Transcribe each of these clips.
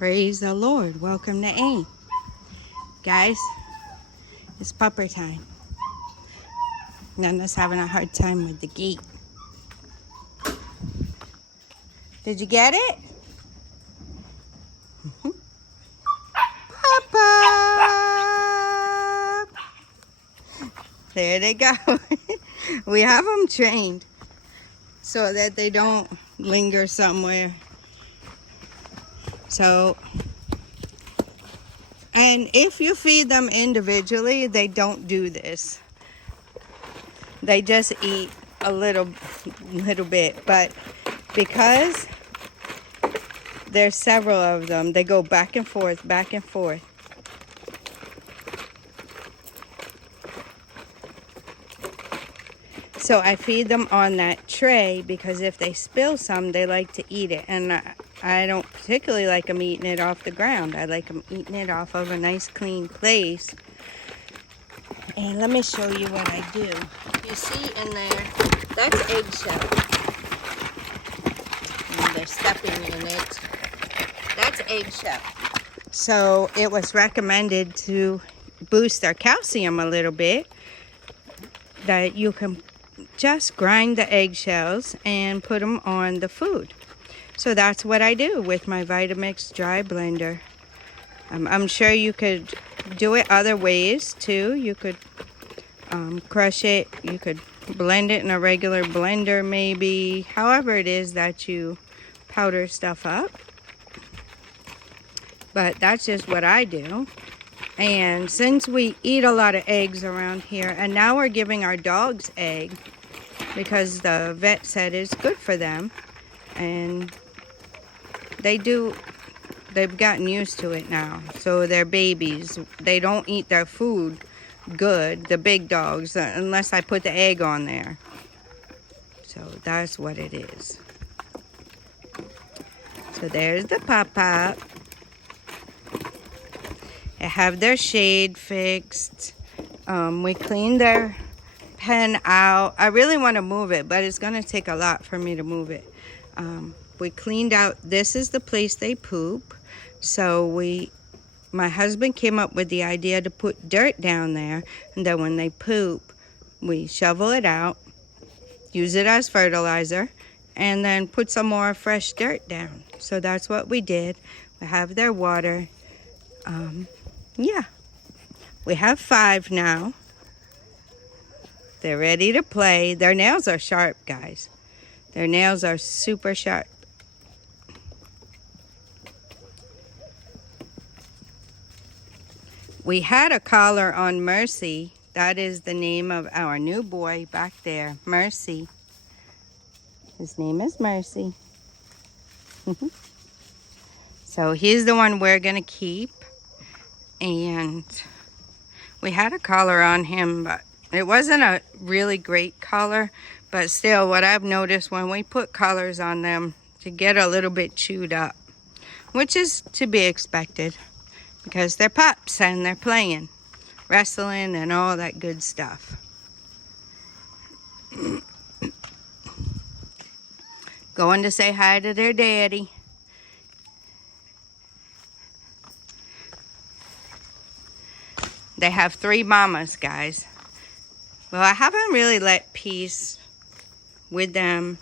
Praise the Lord. Welcome to AIM. Guys, it's pupper time. Nana's having a hard time with the gate. Did you get it? Papa! There they go. We have them trained so that they don't linger somewhere. So, and if you feed them individually, they don't do this. They just eat a little bit, but because there's several of them, they go back and forth, back and forth. So I feed them on that tray because if they spill some, they like to eat it. And I don't particularly like them eating it off the ground. I like them eating it off of a nice clean place. And let me show you what I do. You see in there, that's eggshell. And they're stepping in it. That's eggshell. So it was recommended to boost their calcium a little bit that you can just grind the eggshells and put them on the food. So that's what I do with my Vitamix dry blender. I'm sure you could do it other ways too. You could crush it. You could blend it in a regular blender maybe. However it is that you powder stuff up. But that's just what I do. And since we eat a lot of eggs around here, and now we're giving our dogs egg because the vet said it's good for them. And they've gotten used to it now. So they're babies. They don't eat their food good, the big dogs, unless I put the egg on there. So that's what it is. So there's the pop-pop. They have their shade fixed. We cleaned their pen out. I really want to move it, but it's going to take a lot for me to move it. We cleaned out, this is the place they poop. So my husband came up with the idea to put dirt down there. And then when they poop, we shovel it out, use it as fertilizer, and then put some more fresh dirt down. So that's what we did. We have their water. Yeah, we have 5 now. They're ready to play. Their nails are sharp, guys. Their nails are super sharp. We had a collar on Mercy. That is the name of our new boy back there, Mercy. His name is Mercy. So he's the one we're going to keep. And we had a collar on him, but it wasn't a really great collar. But still, what I've noticed when we put collars on them, to get a little bit chewed up, which is to be expected because they're pups and they're playing, wrestling and all that good stuff. Going to say hi to their daddy. They have 3 mamas, guys. Well, I haven't really let Peace with them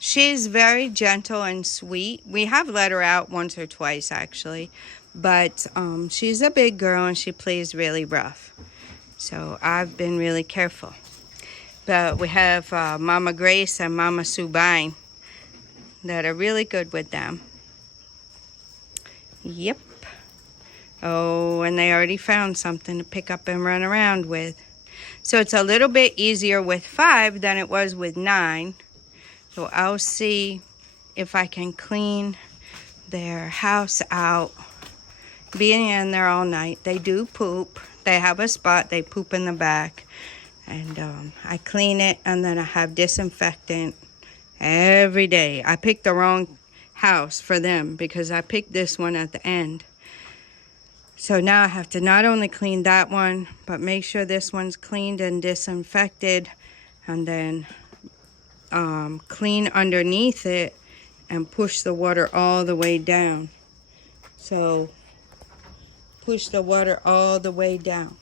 she's very gentle and sweet. We have let her out once or twice actually, but she's a big girl and she plays really rough. So I've been really careful. But we have Mama Grace and Mama Subine that are really good with them. Yep. Oh, and they already found something to pick up and run around with. So it's a little bit easier with 5 than it was with 9. So I'll see if I can clean their house out. Being in there all night, they do poop. They have a spot, they poop in the back. And I clean it and then I have disinfectant every day. I picked the wrong house for them because I picked this one at the end. So now I have to not only clean that one, but make sure this one's cleaned and disinfected, and then clean underneath it and push the water all the way down. So push the water all the way down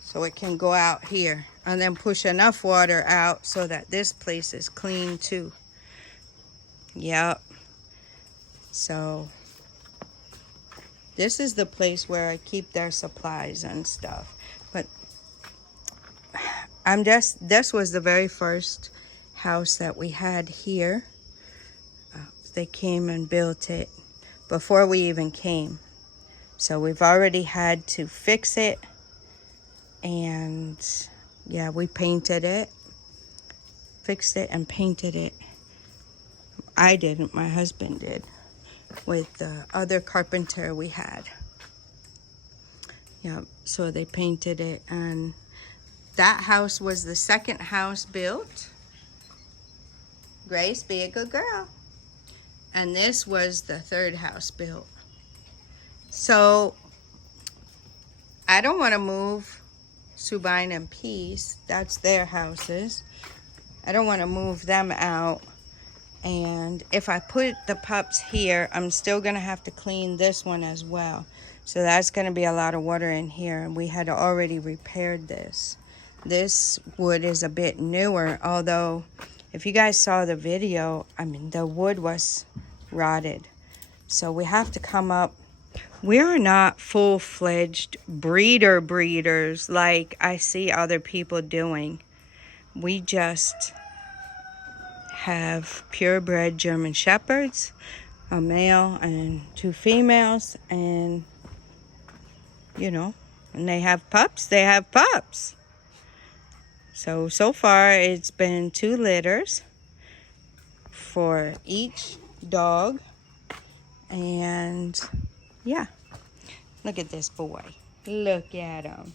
so it can go out here, and then push enough water out so that this place is clean too. Yep. So this is the place where I keep their supplies and stuff. But this was the very first house that we had here. They came and built it before we even came. So we've already had to fix it. And yeah, we painted it. Fixed it and painted it. I didn't, my husband did, with the other carpenter we had. Yeah, so they painted it, and that house was the second house built. Grace, be a good girl. And this was the third house built. So I don't want to move Subine and Peace. That's their houses. I don't want to move them out. And if I put the pups here, I'm still going to have to clean this one as well. So that's going to be a lot of water in here. And we had already repaired this. This wood is a bit newer, although if you guys saw the video, I mean, the wood was rotted. So we have to come up. We are not full-fledged breeders like I see other people doing. We just have purebred German Shepherds, a male and 2 females, and you know, and they have pups. So far it's been 2 litters for each dog. And yeah, look at this boy. Look at him.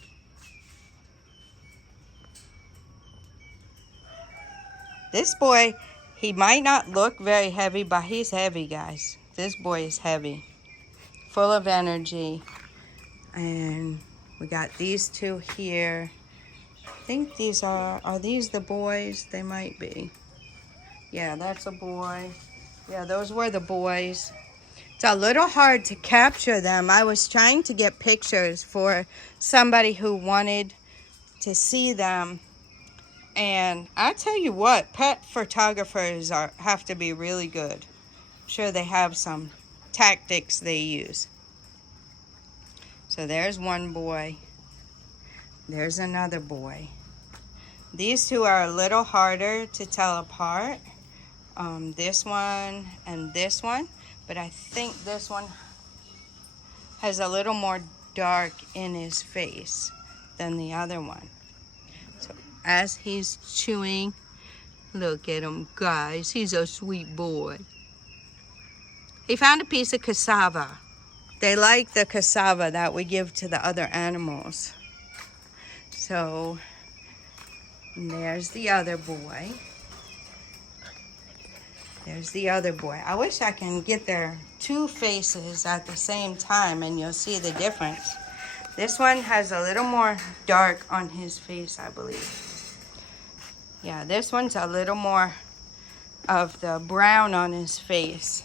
This boy, he might not look very heavy, but he's heavy, guys. This boy is heavy, full of energy. And we got these 2 here. I think these are these the boys? They might be. Yeah, that's a boy. Yeah, those were the boys. It's a little hard to capture them. I was trying to get pictures for somebody who wanted to see them. And I tell you what, pet photographers have to be really good. I'm sure they have some tactics they use. So there's one boy. There's another boy. These 2 are a little harder to tell apart. This one and this one. But I think this one has a little more dark in his face than the other one. So as he's chewing, look at him, guys. He's a sweet boy. He found a piece of cassava. They like the cassava that we give to the other animals. So there's the other boy. There's the other boy. I wish I can get their 2 faces at the same time and you'll see the difference. This one has a little more dark on his face, I believe. Yeah, this one's a little more of the brown on his face.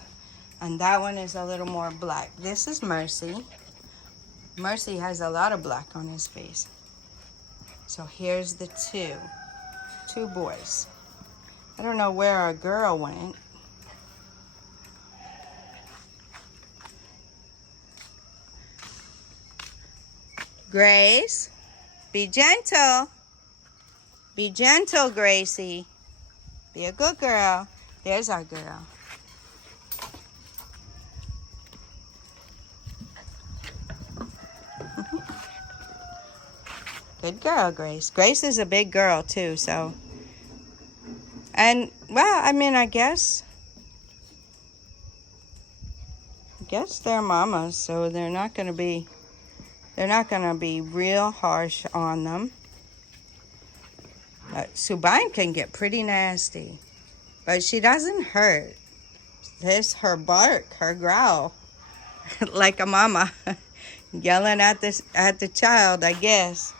And that one is a little more black. This is Mercy. Mercy has a lot of black on his face. So here's the 2 boys. I don't know where our girl went. Grace, be gentle. Be gentle, Gracie. Be a good girl. There's our girl. Good girl, Grace. Grace is a big girl too, so. And well, I mean, I guess they're mamas, so they're not gonna be real harsh on them. Subine can get pretty nasty, but she doesn't hurt. This her bark, her growl, like a mama yelling at the child, I guess.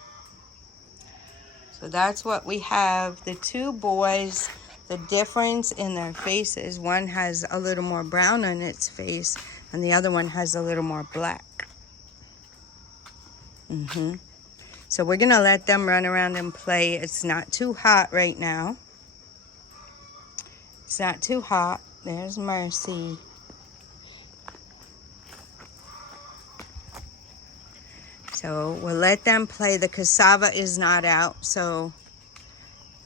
So that's what we have. The 2 boys, the difference in their faces. One has a little more brown on its face, And the other one has a little more black. So we're gonna let them run around and play. It's not too hot right now. It's not too hot. There's Mercy. So we'll let them play. The cassava is not out, so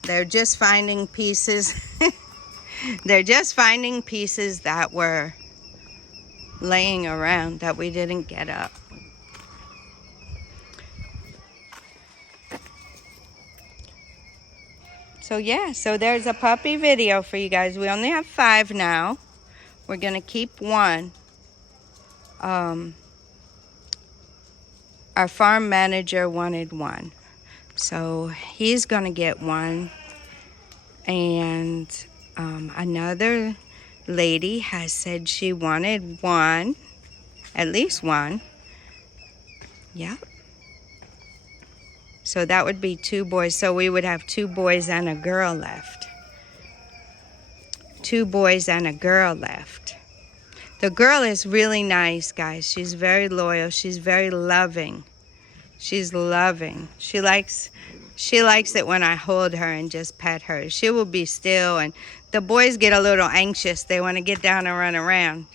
they're just finding pieces. They're just finding pieces that were laying around that we didn't get up. So yeah, so there's a puppy video for you guys. We only have 5 now. We're gonna keep 1. Our farm manager wanted 1. So he's gonna get 1. And another lady has said she wanted 1, at least 1. Yep. So that would be 2 boys. So we would have 2 boys and a girl left. 2 boys and a girl left. The girl is really nice, guys. She's very loyal. She's very loving. She's loving. She likes it when I hold her and just pet her. She will be still, and the boys get a little anxious. They want to get down and run around.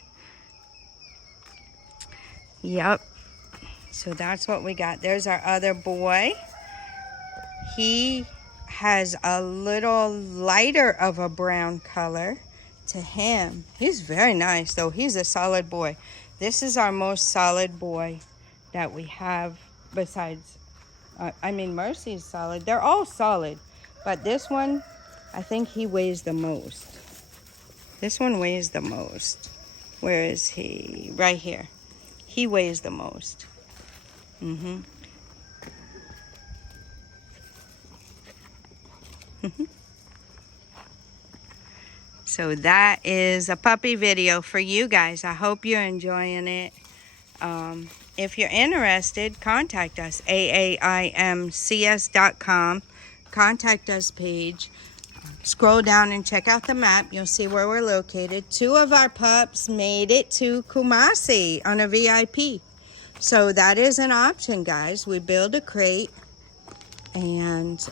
Yep. So that's what we got. There's our other boy. He has a little lighter of a brown color to him. He's very nice, though. He's a solid boy. This is our most solid boy that we have besides, Mercy's solid. They're all solid, but this one, I think he weighs the most. This one weighs the most. Where is he? Right here. He weighs the most. So that is a puppy video for you guys. I hope you're enjoying it. If you're interested, contact us, aaimcs.com. Contact us page. Scroll down and check out the map. You'll see where we're located. 2 of our pups made it to Kumasi on a VIP. So that is an option, guys. We build a crate, and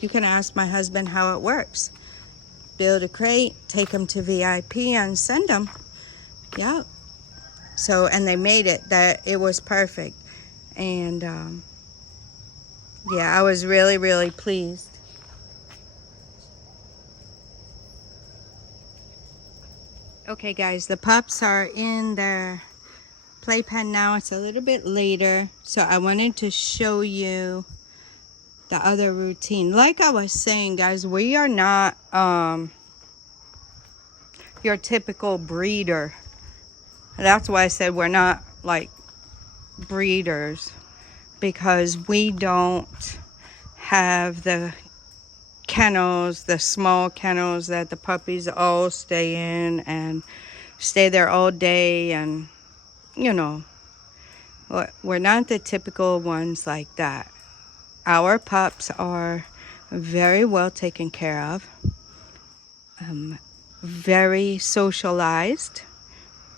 you can ask my husband how it works. Build a crate, take them to VIP, and send them. Yeah. So, and they made it. It was perfect. And yeah, I was really, really pleased. Okay, guys, the pups are in their playpen now. It's a little bit later, so I wanted to show you the other routine. Like I was saying, guys, we are not your typical breeder. That's why I said we're not like breeders, because we don't have the kennels, the small kennels that the puppies all stay in and stay there all day, and you know, we're not the typical ones like that. Our pups are very well taken care of, very socialized,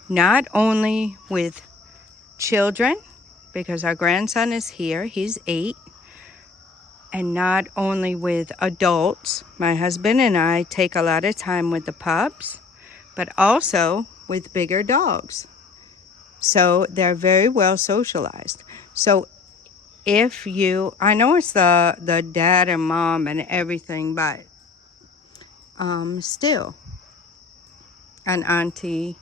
not only with children, because our grandson is here, he's 8, and not only with adults. My husband and I take a lot of time with the pups, but also with bigger dogs. So they're very well socialized. So if you, I know it's the dad and mom and everything, but still, an auntie,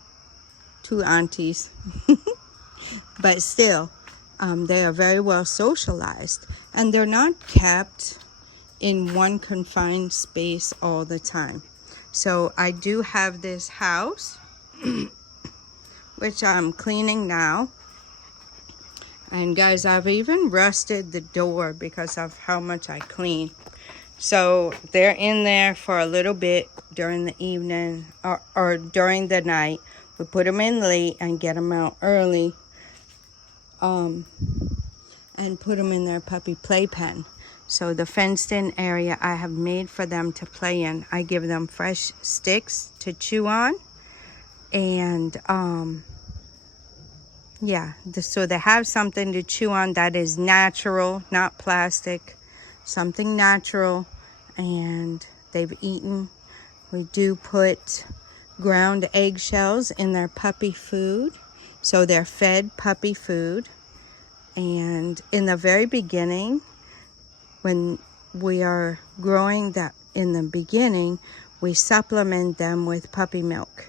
2 aunties, but still, they are very well socialized, and they're not kept in one confined space all the time. So I do have this house, which I'm cleaning now. And guys, I've even rusted the door because of how much I clean. So they're in there for a little bit during the evening or during the night. We put them in late and get them out early. And put them in their puppy playpen. So the fenced in area I have made for them to play in. I give them fresh sticks to chew on. And Yeah, so they have something to chew on that is natural, not plastic, something natural, and they've eaten. We do put ground eggshells in their puppy food, so they're fed puppy food. And in the very beginning, when we are growing that in the beginning, we supplement them with puppy milk.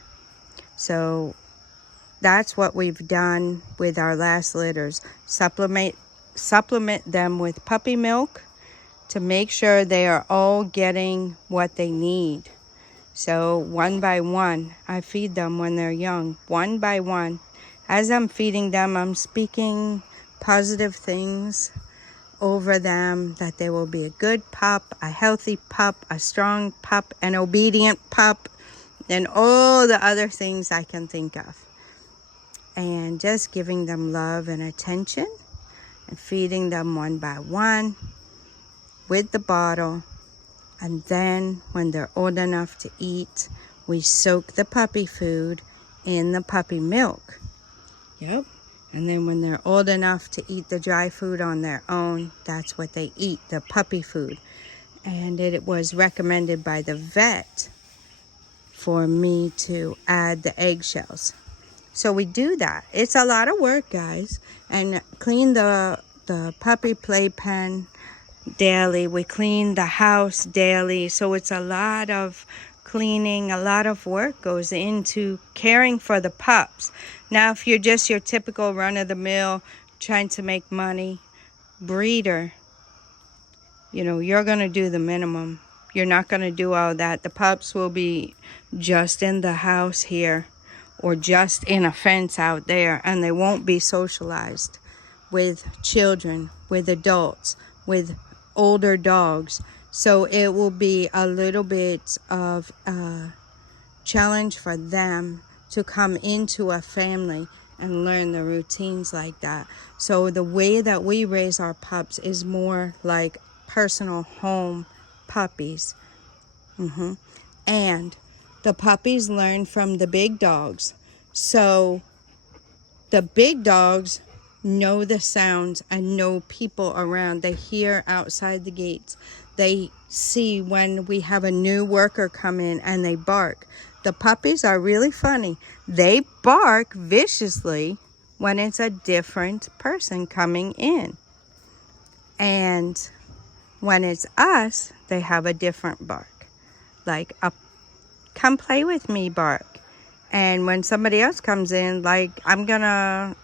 So that's what we've done with our last litters. Supplement them with puppy milk to make sure they are all getting what they need. So one by one, I feed them when they're young, one by one. As I'm feeding them, I'm speaking positive things over them, that they will be a good pup, a healthy pup, a strong pup, an obedient pup, and all the other things I can think of. And just giving them love and attention and feeding them one by one with the bottle. And then when they're old enough to eat, we soak the puppy food in the puppy milk. Yep. And then when they're old enough to eat the dry food on their own, that's what they eat, the puppy food. And it was recommended by the vet for me to add the eggshells. So we do that. It's a lot of work, guys. And clean the puppy playpen daily. We clean the house daily. So it's a lot of cleaning, a lot of work goes into caring for the pups. Now, if you're just your typical run-of-the-mill, trying to make money breeder, you're going to do the minimum. You're not going to do all that. The pups will be just in the house here or just in a fence out there, and they won't be socialized with children, with adults, with older dogs. So it will be a little bit of a challenge for them to come into a family and learn the routines like that. So the way that we raise our pups is more like personal home puppies. And the puppies learn from the big dogs. So the big dogs know the sounds and know people around. They hear outside the gates. They see when we have a new worker come in and they bark. The puppies are really funny. They bark viciously when it's a different person coming in. And when it's us, they have a different bark. Like a come play with me bark. And when somebody else comes in, like, I'm gonna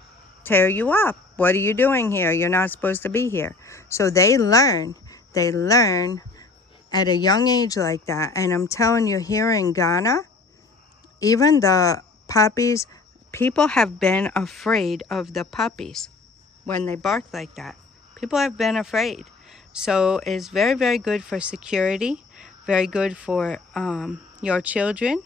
tear you up. What are you doing here? You're not supposed to be here. So they learn at a young age like that. And I'm telling you, here in Ghana, even the puppies, people have been afraid of the puppies when they bark like that. People have been afraid. So it's very, very good for security, very good for your children,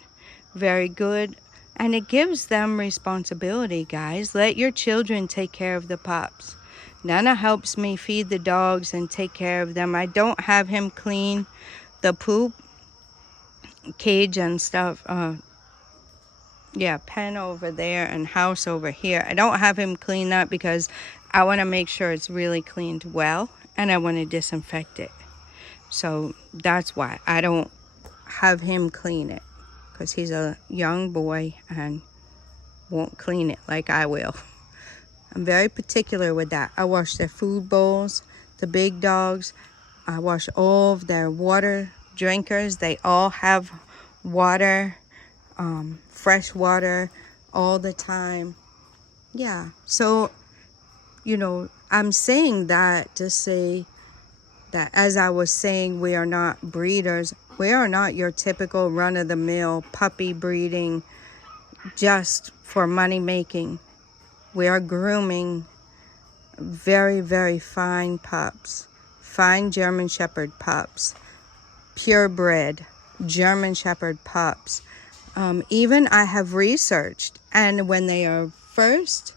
very good. And it gives them responsibility, guys. Let your children take care of the pups. Nana helps me feed the dogs and take care of them. I don't have him clean the poop cage and stuff. Pen over there and house over here. I don't have him clean that because I want to make sure it's really cleaned well and I want to disinfect it. So that's why I don't have him clean it, because he's a young boy and won't clean it like I will. I'm very particular with that. I wash their food bowls, the big dogs. I wash all of their water drinkers. They all have water, fresh water all the time. Yeah, so, I'm saying that to say that, as I was saying, we are not breeders. We are not your typical run-of-the-mill puppy breeding just for money making. We are grooming very, very fine pups, fine German Shepherd pups, purebred German Shepherd pups. Even I have researched, and when they are first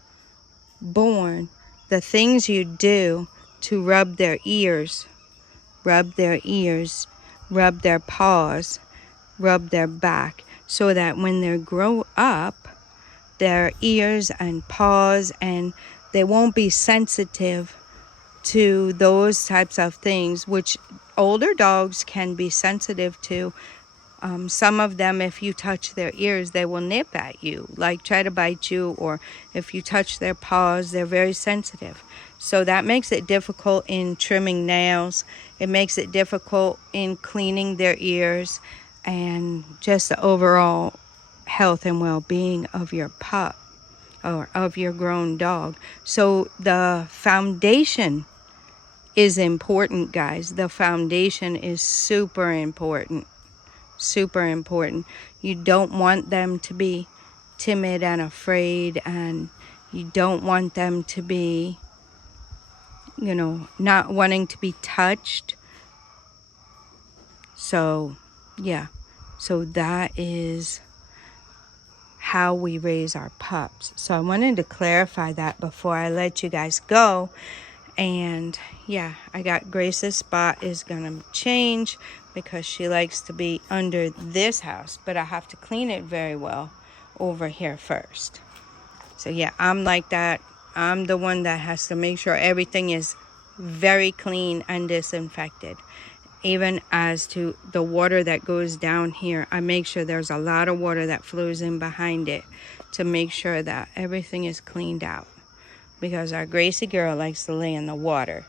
born, the things you do to rub their ears, rub their paws, rub their back, so that when they grow up, their ears and paws, and they won't be sensitive to those types of things, which older dogs can be sensitive to. Some of them, if you touch their ears, they will nip at you, like try to bite you, or if you touch their paws, they're very sensitive. So that makes it difficult in trimming nails. It makes it difficult in cleaning their ears, and just the overall health and well-being of your pup or of your grown dog. So the foundation is important, guys. The foundation is super important. Super important. You don't want them to be timid and afraid, and you don't want them to be, you know, not wanting to be touched. So yeah, so that is how we raise our pups. So I wanted to clarify that before I let you guys go. And yeah, I got Grace's spot is gonna change because she likes to be under this house, but I have to clean it very well over here first. So yeah, I'm like that. I'm the one that has to make sure everything is very clean and disinfected. Even as to the water that goes down here, I make sure there's a lot of water that flows in behind it to make sure that everything is cleaned out, because our Gracie girl likes to lay in the water.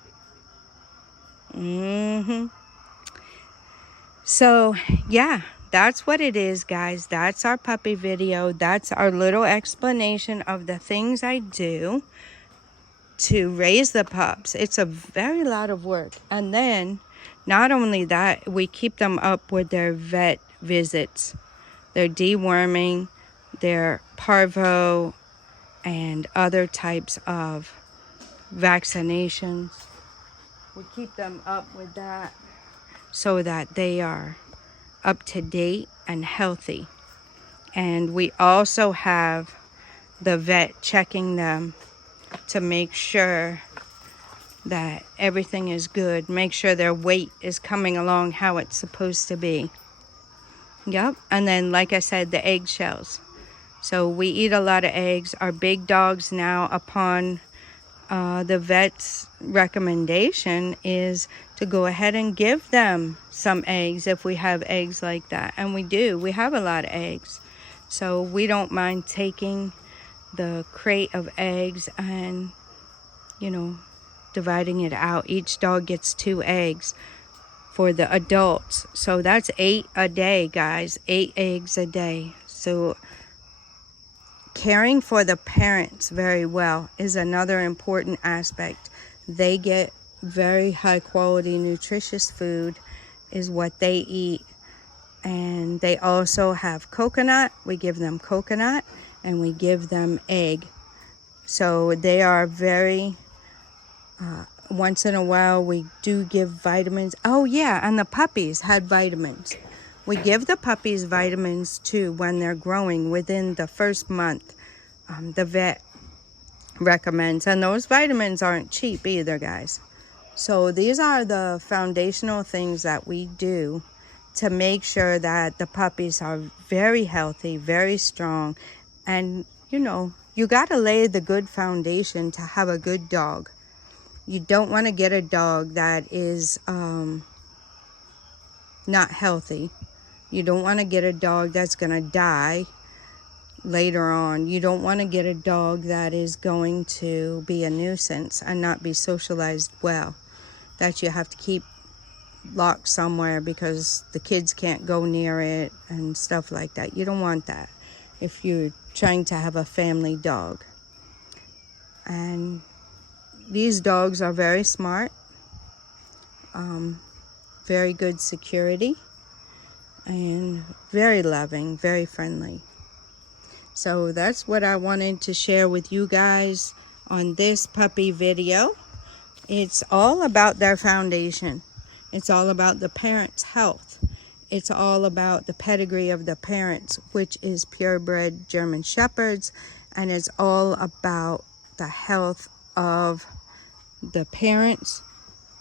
So yeah, that's what it is, guys. That's our puppy video. That's our little explanation of the things I do to raise the pups. It's a very lot of work. And then not only that, we keep them up with their vet visits, their deworming, their parvo, and other types of vaccinations. We keep them up with that so that they are up to date and healthy. And we also have the vet checking them to make sure that everything is good, make sure their weight is coming along how it's supposed to be. Yep. And then, like I said, the eggshells. So we eat a lot of eggs. Our big dogs now, upon the vet's recommendation, is to go ahead and give them some eggs if we have eggs like that. And we do. We have a lot of eggs. So we don't mind taking the crate of eggs and, you know, dividing it out. Each dog gets 2 eggs for the adults. So that's 8 a day, guys. 8 eggs a day. So caring for the parents very well is another important aspect. They get very high quality nutritious food is what they eat. And they also have coconut. We give them coconut and we give them egg. So they are very, once in a while we do give vitamins. Oh yeah, and the puppies had vitamins. We give the puppies vitamins too when they're growing within the first month. The vet recommends, and those vitamins aren't cheap either, guys. So these are the foundational things that we do to make sure that the puppies are very healthy, very strong. And you know, you got to lay the good foundation to have a good dog. You don't want to get a dog that is not healthy. You don't want to get a dog that's going to die later on. You don't want to get a dog that is going to be a nuisance and not be socialized well, that you have to keep locked somewhere because the kids can't go near it and stuff like that. You don't want that if you're trying to have a family dog. And these dogs are very smart, very good security, and very loving, very friendly. So that's what I wanted to share with you guys on this puppy video. It's all about their foundation. It's all about the parents' health. It's all about the pedigree of the parents, which is purebred German Shepherds. And it's all about the health of the parents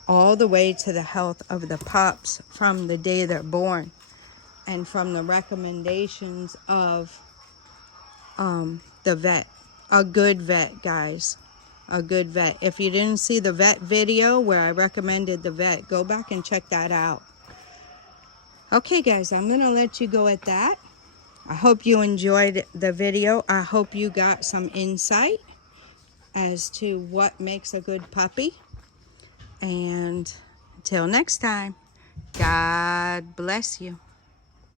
all the way to the health of the pups from the day they're born, and from the recommendations of the vet. A good vet, guys. A good vet. If you didn't see the vet video where I recommended the vet, go back and check that out. Okay, guys, I'm going to let you go at that. I hope you enjoyed the video. I hope you got some insight as to what makes a good puppy. And until next time, God bless you.